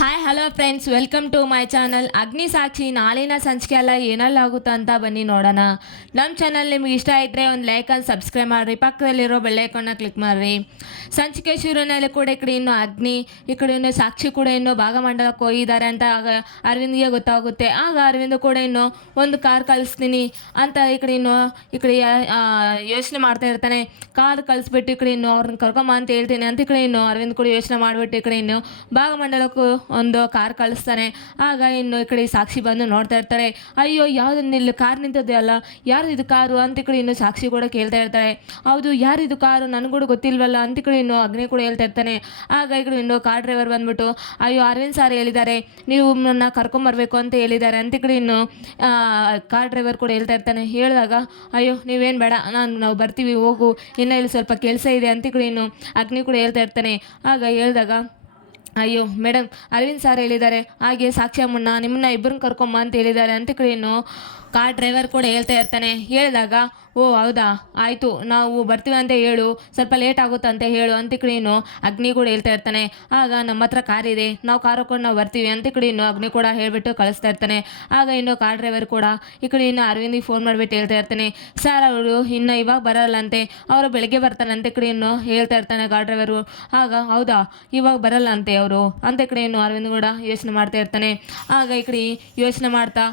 Hi hello friends, welcome to my channel Agni Sakshi. ನಾಳಿನ ಸಂಚಿಕೆ ಎಲ್ಲ ಏನೆಲ್ಲ ಆಗುತ್ತಾ ಅಂತ ಬನ್ನಿ ನೋಡೋಣ. ನಮ್ಮ ಚಾನಲ್ ನಿಮ್ಗೆ ಇಷ್ಟ ಇದ್ದರೆ ಒಂದು ಲೈಕ್ ಅಂಡ್ ಸಬ್ಸ್ಕ್ರೈಬ್ ಮಾಡಿರಿ, ಪಕ್ಕದಲ್ಲಿರೋ ಬೆಳ್ಳೈಕನ್ನ ಕ್ಲಿಕ್ ಮಾಡಿರಿ. ಸಂಚಿಕೆ ಶುರುವಿನಲ್ಲಿ ಕೂಡ ಈ ಕಡೆ ಇನ್ನು ಅಗ್ನಿ, ಈ ಕಡೆ ಇನ್ನು ಸಾಕ್ಷಿ ಕೂಡ ಇನ್ನು ಭಾಗಮಂಡಲಕ್ಕೆ ಹೋಗಿದ್ದಾರೆ ಅಂತ ಆಗ ಅರವಿಂದ್ಗೆ ಗೊತ್ತಾಗುತ್ತೆ. ಆಗ ಅರವಿಂದ್ ಕೂಡ ಇನ್ನು ಒಂದು ಕಾರ್ ಕಳಿಸ್ತೀನಿ ಅಂತ ಈ ಕಡೆ ಯೋಚನೆ ಮಾಡ್ತಾ ಇರ್ತಾನೆ. ಕಾರ್ ಕಳಿಸ್ಬಿಟ್ಟು ಈ ಕಡೆ ಇನ್ನು ಅವ್ರನ್ನ ಕರ್ಕೊಂಬ ಅಂತ ಹೇಳ್ತೀನಿ ಅಂತ ಈ ಕಡೆ ಇನ್ನು ಅರವಿಂದ್ ಕೂಡ ಯೋಚನೆ ಮಾಡಿಬಿಟ್ಟು ಈ ಕಡೆ ಇನ್ನು ಭಾಗಮಂಡಲಕ್ಕೂ ಒಂದು ಕಾರ್ ಕಳಿಸ್ತಾನೆ. ಆಗ ಇನ್ನು ಈ ಕಡೆ ಸಾಕ್ಷಿ ಬಂದು ನೋಡ್ತಾ ಇರ್ತಾಳೆ. ಅಯ್ಯೋ, ಯಾವುದನ್ನ ಇಲ್ಲಿ ಕಾರ್ ನಿಂತದ್ದೆ ಅಲ್ಲ, ಯಾರು ಇದು ಕಾರು ಅಂತ ಈ ಕಡೆ ಇನ್ನು ಸಾಕ್ಷಿ ಕೂಡ ಕೇಳ್ತಾ ಇರ್ತಾಳೆ. ಹೌದು, ಯಾರು ಇದು ಕಾರು, ನನಗೂ ಕೂಡ ಗೊತ್ತಿಲ್ವಲ್ಲ ಅಂತ ಈ ಕಡೆ ಇನ್ನು ಅಗ್ನಿ ಕೂಡ ಹೇಳ್ತಾ ಇರ್ತಾನೆ. ಆಗ ಈ ಕಡೆ ಇನ್ನು ಕಾರ್ ಡ್ರೈವರ್ ಬಂದ್ಬಿಟ್ಟು, ಅಯ್ಯೋ ಅರವಿಂದ್ ಸಾರ್ ಹೇಳಿದ್ದಾರೆ, ನೀವು ನನ್ನ ಕರ್ಕೊಂಬರ್ಬೇಕು ಅಂತ ಹೇಳಿದ್ದಾರೆ ಅಂತ ಈ ಕಡೆ ಇನ್ನು ಕಾರ್ ಡ್ರೈವರ್ ಕೂಡ ಹೇಳ್ತಾ ಇರ್ತಾನೆ. ಹೇಳಿದಾಗ, ಅಯ್ಯೋ ನೀವೇನು ಬೇಡ, ನಾವು ಬರ್ತೀವಿ, ಹೋಗು, ಇನ್ನು ಇಲ್ಲಿ ಸ್ವಲ್ಪ ಕೆಲಸ ಇದೆ ಅಂತ ಈ ಕಡೆ ಇನ್ನು ಅಗ್ನಿ ಕೂಡ ಹೇಳ್ತಾ ಇರ್ತಾನೆ. ಆಗ ಹೇಳಿದಾಗ, ಅಯ್ಯೋ ಮೇಡಮ್, ಅರವಿಂದ್ ಸಾರ್ ಹೇಳಿದ್ದಾರೆ, ಹಾಗೆ ಸಾಕ್ಷಿ ಅಮ್ಮನ್ನ ನಿಮ್ಮನ್ನ ಇಬ್ಬರನ್ನ ಕರ್ಕೊಂಬ ಅಂತ ಹೇಳಿದ್ದಾರೆ ಅಂತ ಕಡೆ ಇನ್ನು ಕಾರ್ ಡ್ರೈವರ್ ಕೂಡ ಹೇಳ್ತಾ ಇರ್ತಾನೆ. ಹೇಳಿದಾಗ, ಓ ಹೌದಾ, ಆಯಿತು, ನಾವು ಬರ್ತೀವಿ ಅಂತ ಹೇಳು, ಸ್ವಲ್ಪ ಲೇಟ್ ಆಗುತ್ತೆ ಅಂತ ಹೇಳು ಅಂತ ಕಡೆ ಇನ್ನು ಅಗ್ನಿ ಕೂಡ ಹೇಳ್ತಾ ಇರ್ತಾನೆ. ಆಗ ನಮ್ಮ ಹತ್ರ ಕಾರ್ ಇದೆ, ನಾವು ಕಾರ್ ಹಾಕೊಂಡು ನಾವು ಬರ್ತೀವಿ ಅಂತ ಕಡೆ ಇನ್ನು ಅಗ್ನಿ ಕೂಡ ಹೇಳಿಬಿಟ್ಟು ಕಳಿಸ್ತಾ ಇರ್ತಾನೆ. ಆಗ ಇನ್ನು ಕಾರ್ ಡ್ರೈವರ್ ಕೂಡ ಈ ಕಡೆ ಇನ್ನು ಅರವಿಂದಿಗೆ ಫೋನ್ ಮಾಡಿಬಿಟ್ಟು ಹೇಳ್ತಾ ಇರ್ತಾನೆ, ಸರ್ ಅವರು ಇನ್ನು ಇವಾಗ ಬರಲ್ಲಂತೆ, ಅವರು ಬೆಳಗ್ಗೆ ಬರ್ತಾರಂತೆ ಕಡೆ ಇನ್ನು ಹೇಳ್ತಾ ಇರ್ತಾನೆ ಕಾರ್ ಡ್ರೈವರು. ಆಗ ಹೌದಾ, ಇವಾಗ ಬರಲ್ಲ ಅಂತೆ ಅವರು ಅಂತ ಕಡೆ ಇನ್ನು ಅರವಿಂದ್ ಕೂಡ ಯೋಚನೆ ಮಾಡ್ತಾ ಇರ್ತಾನೆ. ಆಗ ಈ ಕಡೆ ಯೋಚನೆ ಮಾಡ್ತಾ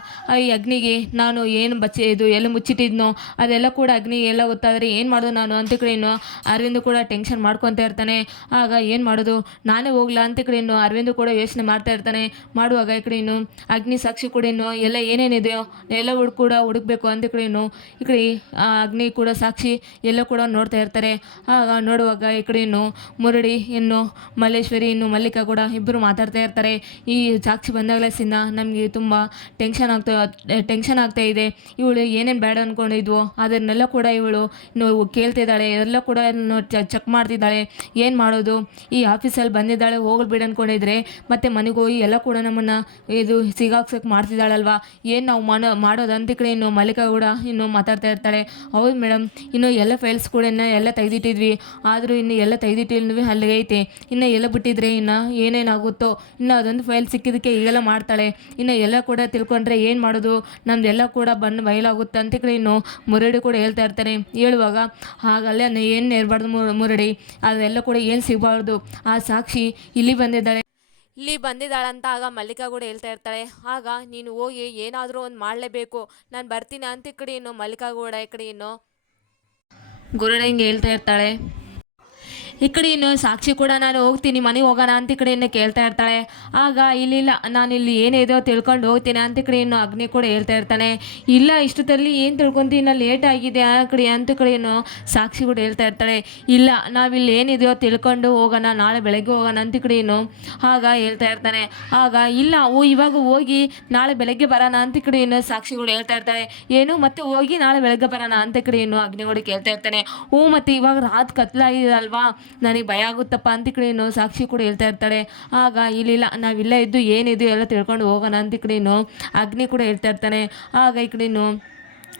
ಈ ಅಗ್ನಿಗೆ ನಾನು ಏನು ಇದು ಎಲ್ಲ ಮುಚ್ಚಿಟ್ಟಿದ್ನೋ ಅದೆಲ್ಲ ಕೂಡ ಅಗ್ನಿ ಎಲ್ಲ ಗೊತ್ತಾದರೆ ಏನು ಮಾಡೋದು ನಾನು ಅಂತ ಕಡೆ ಇನ್ನು ಅರವಿಂದ್ ಕೂಡ ಟೆನ್ಷನ್ ಮಾಡ್ಕೊತಾ ಇರ್ತಾನೆ. ಆಗ ಏನು ಮಾಡೋದು, ನಾನೇ ಹೋಗ್ಲಾ ಅಂತ ಕಡೆ ಇನ್ನು ಅರವಿಂದ್ ಕೂಡ ಯೋಚನೆ ಮಾಡ್ತಾ ಇರ್ತಾನೆ. ಮಾಡುವಾಗ ಈ ಕಡೆ ಇನ್ನು ಅಗ್ನಿ ಸಾಕ್ಷಿ ಕೂಡ ಇನ್ನು ಎಲ್ಲ ಏನೇನಿದೆಯೋ ಎಲ್ಲ ಕೂಡ ಹುಡುಕ್ಬೇಕು ಅಂತ ಕಡೆ ಇನ್ನು ಈ ಕಡೆ ಅಗ್ನಿ ಕೂಡ ಸಾಕ್ಷಿ ಎಲ್ಲ ಕೂಡ ನೋಡ್ತಾ ಇರ್ತಾರೆ. ಆಗ ನೋಡುವಾಗ ಈ ಕಡೆ ಇನ್ನು ಮುರಳಿ ಇನ್ನು ಮಲ್ಲೇಶ್ವರಿ ಇನ್ನು ಮಲ್ಲಿಕಾ ಕೂಡ ಇಬ್ಬರು ಮಾತಾಡ್ತಾ ಇರ್ತಾರೆ. ಈ ಸಾಕ್ಷಿ ಬಂದಾಗಲಿಂದ ನಮಗೆ ತುಂಬ ಟೆನ್ಷನ್ ಆಗ್ತಾ ಇದೆ. ಇವಳು ಏನೇನು ಬೇಡ ಅಂದ್ಕೊಂಡಿದ್ವು ಅದನ್ನೆಲ್ಲ ಕೂಡ ಇವಳು ಕೇಳ್ತಿದ್ದಾಳೆ, ಎಲ್ಲ ಕೂಡ ಚೆಕ್ ಮಾಡ್ತಿದ್ದಾಳೆ. ಏನು ಮಾಡೋದು, ಈ ಆಫೀಸಲ್ಲಿ ಬಂದಿದ್ದಾಳೆ, ಹೋಗ್ಬಿಡು ಅಂದ್ಕೊಂಡಿದ್ರೆ ಮತ್ತೆ ಮನೆಗೆ ಹೋಗಿ ಎಲ್ಲ ಕೂಡ ನಮ್ಮನ್ನು ಇದು ಸಿಗಾಕ್ಸಕ್ಕೆ ಮಾಡ್ತಿದ್ದಾಳಲ್ವ, ಏನು ನಾವು ಮಾಡೋದು ಅಂತ ಕಡೆ ಇನ್ನು ಮಲ್ಲಿಕಾ ಕೂಡ ಇನ್ನು ಮಾತಾಡ್ತಾ ಇರ್ತಾಳೆ. ಹೌದು ಮೇಡಮ್, ಇನ್ನು ಎಲ್ಲ ಫೈಲ್ಸ್ ಕೂಡ ಎಲ್ಲ ತೆಗೆದಿಟ್ಟಿದ್ವಿ, ಆದರೂ ಇನ್ನು ಎಲ್ಲ ತೆಗೆದಿಟ್ಟಿಲ್ವಿ ಅಲ್ಲಿಗೆ ಐತೆ, ಇನ್ನು ಎಲ್ಲ ಬಿಟ್ಟಿದ್ರೆ ಇನ್ನು ಏನೇನಾಗುತ್ತೋ, ಇನ್ನು ಅದೊಂದು ಫೈಲ್ ಸಿಕ್ಕಿದ್ದಕ್ಕೆ ಈಗೆಲ್ಲ ಮಾಡ್ತಾಳೆ, ಇನ್ನು ಎಲ್ಲ ಕೂಡ ತಿಳ್ಕೊಂಡ್ರೆ ಏನು ಮಾಡೋದು, ನಮ್ದೆಲ್ಲ ಕೂಡ ಬಂದು ಬಯಲಾಗುತ್ತೆ ಅಂತ ಕಡೆ ಇನ್ನು ಮುರಡಿ ಕೂಡ ಹೇಳ್ತಾ ಇರ್ತಾನೆ. ಹೇಳುವಾಗ ಹಾಗಲ್ಲೇ ಏನು ಇರಬಾರ್ದು ಮುರಡಿ, ಅದೆಲ್ಲ ಕೂಡ ಏನು ಸಿಗಬಾರ್ದು, ಆ ಸಾಕ್ಷಿ ಇಲ್ಲಿ ಬಂದಿದ್ದಾಳಂತ ಆಗ ಮಲ್ಲಿಕಾ ಕೂಡ ಹೇಳ್ತಾ ಇರ್ತಾಳೆ. ಆಗ ನೀನು ಹೋಗಿ ಏನಾದರೂ ಒಂದು ಮಾಡಲೇಬೇಕು, ನಾನು ಬರ್ತೀನಿ ಅಂತ ಈ ಕಡೆ ಇನ್ನು ಮಲ್ಲಿಕಾ ಕೂಡ ಈ ಕಡೆ ಇನ್ನು ಗುರುಡಂಗೆ ಹೇಳ್ತಾ ಇರ್ತಾಳೆ. ಈ ಕಡೆ ಇನ್ನು ಸಾಕ್ಷಿ ಕೂಡ ನಾನು ಹೋಗ್ತೀನಿ, ಮನೆಗೆ ಹೋಗೋಣ ಅಂತ ಈ ಕಡೆ ಇನ್ನು ಕೇಳ್ತಾ ಇರ್ತಾಳೆ. ಆಗ ಇಲ್ಲಿಲ್ಲ, ನಾನಿಲ್ಲಿ ಏನಿದೆಯೋ ತಿಳ್ಕೊಂಡು ಹೋಗ್ತೀನಿ ಅಂತ ಈ ಕಡೆ ಇನ್ನು ಅಗ್ನಿ ಕೂಡ ಹೇಳ್ತಾ ಇರ್ತಾನೆ. ಇಲ್ಲ, ಇಷ್ಟದಲ್ಲಿ ಏನು ತಿಳ್ಕೊತೀನಿ, ನಾನು ಲೇಟ್ ಆಗಿದೆ ಆ ಕಡೆ ಅಂತ ಕಡೆ ಇನ್ನು ಸಾಕ್ಷಿ ಕೂಡ ಹೇಳ್ತಾ ಇರ್ತಾಳೆ. ಇಲ್ಲ, ನಾವಿಲ್ಲಿ ಏನಿದೆಯೋ ತಿಳ್ಕೊಂಡು ಹೋಗೋಣ, ನಾಳೆ ಬೆಳಗ್ಗೆ ಹೋಗೋಣ ಅಂತ ಈ ಕಡೆ ಇನ್ನು ಆಗ ಹೇಳ್ತಾ ಇರ್ತಾನೆ. ಆಗ ಇಲ್ಲ, ಇವಾಗ ಹೋಗಿ ನಾಳೆ ಬೆಳಗ್ಗೆ ಬರೋಣ ಅಂತ ಈ ಕಡೆ ಇನ್ನು ಸಾಕ್ಷಿ ಕೂಡ ಹೇಳ್ತಾ ಇರ್ತಾಳೆ. ಏನು ಮತ್ತೆ ಹೋಗಿ ನಾಳೆ ಬೆಳಗ್ಗೆ ಬರೋಣ ಅಂತ ಕಡೆ ಇನ್ನು ಅಗ್ನಿ ಕೂಡ ಕೇಳ್ತಾ ಇರ್ತಾನೆ. ಮತ್ತೆ ಇವಾಗ ರಾತ್ ಕತ್ಲಾಗಿದಲ್ವಾ, ನನಗೆ ಭಯ ಆಗುತ್ತಪ್ಪ ಅಂತ ಕಡೆ ಇನ್ನು ಸಾಕ್ಷಿ ಕೂಡ ಹೇಳ್ತಾ ಇರ್ತಾಳೆ. ಆಗ ಇಲ್ಲಿಲ್ಲ, ನಾವಿಲ್ಲ ಇದ್ದು ಏನಿದು ಎಲ್ಲ ತಿಳ್ಕೊಂಡು ಹೋಗೋಣ ಅಂತ ಕಡೆ ಇನ್ನು ಅಗ್ನಿ ಕೂಡ ಹೇಳ್ತಾ ಇರ್ತಾನೆ. ಆಗ ಈ ಕಡೆ ಇನ್ನು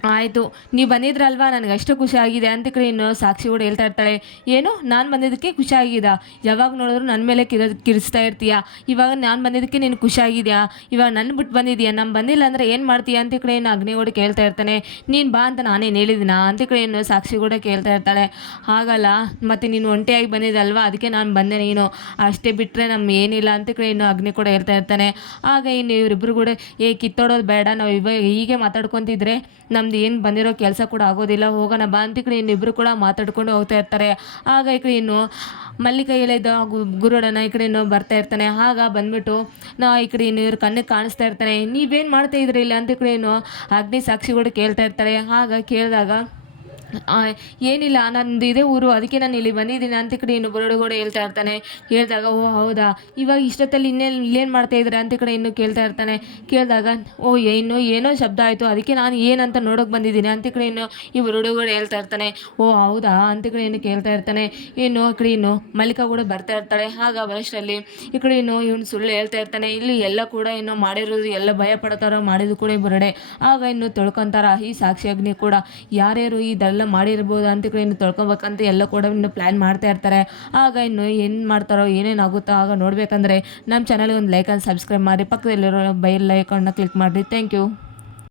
ಆಯಿತು, ನೀವು ಬಂದಿದ್ರಲ್ವಾ, ನನಗೆ ಅಷ್ಟು ಖುಷಿ ಆಗಿದೆ ಅಂತ ಕಡೆ ಇನ್ನು ಸಾಕ್ಷಿ ಕೂಡ ಹೇಳ್ತಾ ಇರ್ತಾಳೆ. ಏನು, ನಾನು ಬಂದಿದ್ದಕ್ಕೆ ಖುಷಿ ಆಗಿದಾ, ಯಾವಾಗ ನೋಡಿದ್ರು ನನ್ನ ಮೇಲೆ ಕಿರಿಸ್ತಾ ಇರ್ತೀಯ, ಇವಾಗ ನಾನು ಬಂದಿದ್ದಕ್ಕೆ ನೀನು ಖುಷಿ ಆಗಿದೆಯಾ, ಇವಾಗ ನನ್ನ ಬಿಟ್ಟು ಬಂದಿದ್ಯಾ, ನಾನು ಬಂದಿಲ್ಲ ಅಂದರೆ ಏನು ಮಾಡ್ತೀಯಾ ಅಂತ ಕಡೆ ಇನ್ನು ಅಗ್ನಿ ಕೂಡ ಕೇಳ್ತಾ ಇರ್ತಾನೆ. ನೀನು ಬಾ ಅಂತ ನಾನೇನು ಹೇಳಿದಿನ ಅಂತ ಕಡೆ ಇನ್ನು ಸಾಕ್ಷಿ ಕೂಡ ಕೇಳ್ತಾ ಇರ್ತಾಳೆ. ಹಾಗಲ್ಲ, ಮತ್ತು ನೀನು ಒಂಟಿಯಾಗಿ ಬಂದಿದ್ದಲ್ವಾ, ಅದಕ್ಕೆ ನಾನು ಬಂದೆ, ನೀನು ಅಷ್ಟೇ ಬಿಟ್ಟರೆ ನಮ್ಮ ಏನಿಲ್ಲ ಅಂತ ಕಡೆ ಇನ್ನು ಅಗ್ನಿ ಕೂಡ ಹೇಳ್ತಾ ಇರ್ತಾನೆ. ಆಗ ಇನ್ನು ಇವರಿಬ್ಬರು ಕೂಡ ಕಿತ್ತೋಡೋದು ಬೇಡ, ನಾವು ಹೀಗೆ ಮಾತಾಡ್ಕೊತಿದ್ರೆ ನಮ್ದು ಏನು ಬಂದಿರೋ ಕೆಲಸ ಕೂಡ ಆಗೋದಿಲ್ಲ, ಹೋಗೋಣ ಬಾ ಅಂತ ಕಡೆ ಇನ್ನಿಬ್ಬರು ಕೂಡ ಮಾತಾಡ್ಕೊಂಡು ಹೋಗ್ತಾ ಇರ್ತಾರೆ. ಆಗ ಈ ಕಡೆ ಇನ್ನು ಮಲ್ಲಿಕಾ ಹೇಳಿದ ಗುರುಡನ ಈ ಕಡೆ ಇನ್ನು ಬರ್ತಾ ಇರ್ತಾನೆ. ಆಗ ಬಂದ್ಬಿಟ್ಟು ಈ ಕಡೆ ಇನ್ನು ಇವ್ರ ಕಣ್ಣಿಗೆ ಕಾಣಿಸ್ತಾ ಇರ್ತಾನೆ. ನೀವೇನು ಮಾಡ್ತಾ ಇದ್ರಿ ಇಲ್ಲ ಅಂತ ಕಡೆ ಇನ್ನು ಅಗ್ನಿ ಸಾಕ್ಷಿ ಕೂಡ ಕೇಳ್ತಾ ಇರ್ತಾರೆ. ಆಗ ಕೇಳಿದಾಗ, ಏನಿಲ್ಲ, ನಂದು ಇದೇ ಊರು, ಅದಕ್ಕೆ ನಾನು ಇಲ್ಲಿ ಬಂದಿದ್ದೀನಿ ಅಂತ ಕಡೆ ಇನ್ನು ಬರೋಡು ಹೇಳ್ತಾ ಇರ್ತಾನೆ. ಹೇಳಿದಾಗ, ಓ ಹೌದಾ, ಇವಾಗ ಇಷ್ಟೊತ್ತಲ್ಲಿ ಇಲ್ಲೇನು ಮಾಡ್ತಾ ಇದ್ದಾರೆ ಅಂತ ಕಡೆ ಇನ್ನು ಕೇಳ್ತಾ ಇರ್ತಾನೆ. ಕೇಳಿದಾಗ, ಓ ಏನೋ ಶಬ್ದ ಆಯಿತು, ಅದಕ್ಕೆ ನಾನು ಏನಂತ ನೋಡೋಕೆ ಬಂದಿದ್ದೀನಿ ಅಂತ ಕಡೆ ಇನ್ನು ಈ ಬರೋಡುಗಳು ಹೇಳ್ತಾ ಇರ್ತಾನೆ. ಓ ಹೌದಾ ಅಂತ ಕಡೆ ಇನ್ನು ಕೇಳ್ತಾ ಇರ್ತಾನೆ. ಇನ್ನು ಆ ಕಡೆ ಇನ್ನು ಮಲ್ಲಿಕಾ ಕೂಡ ಬರ್ತಾ ಇರ್ತಾಳೆ. ಆಗ ಬರೋಷ್ಟರಲ್ಲಿ ಈ ಕಡೆ ಇನ್ನು ಇವನು ಸುಳ್ಳು ಹೇಳ್ತಾ ಇರ್ತಾನೆ. ಇಲ್ಲಿ ಎಲ್ಲ ಕೂಡ ಇನ್ನು ಮಾಡಿರೋದು ಎಲ್ಲ ಭಯ ಪಡ್ತಾರೋ ಮಾಡಿದ್ದು ಕೂಡ ಬರಡೆ. ಆಗ ಇನ್ನು ತಿಳ್ಕೊತಾರ ಈ ಸಾಕ್ಷಿ ಅಗ್ನಿ ಕೂಡ ಯಾರ್ಯಾರು ಇದೆಲ್ಲ ಎಲ್ಲ ಮಾಡಿರ್ಬೋದು ಅಂತ ಈ ಕಡೆ ಇನ್ನು ತೊಳ್ಕೊಬೇಕಂತ ಎಲ್ಲ ಕೂಡ ಇನ್ನು ಪ್ಲ್ಯಾನ್ ಮಾಡ್ತಾ ಇರ್ತಾರೆ. ಆಗ ಇನ್ನು ಏನು ಮಾಡ್ತಾರೋ ಏನೇನಾಗುತ್ತೋ ಆಗ ನೋಡಬೇಕಂದ್ರೆ ನಮ್ಮ ಚಾನಲ್ಗೆ ಒಂದು ಲೈಕ್ ಆ್ಯಂಡ್ ಸಬ್ಸ್ಕ್ರೈಬ್ ಮಾಡಿ, ಪಕ್ಕದಲ್ಲಿರೋ ಬೆಲ್ ಐಕಾನ್ನ ಕ್ಲಿಕ್ ಮಾಡಿರಿ. Thank you.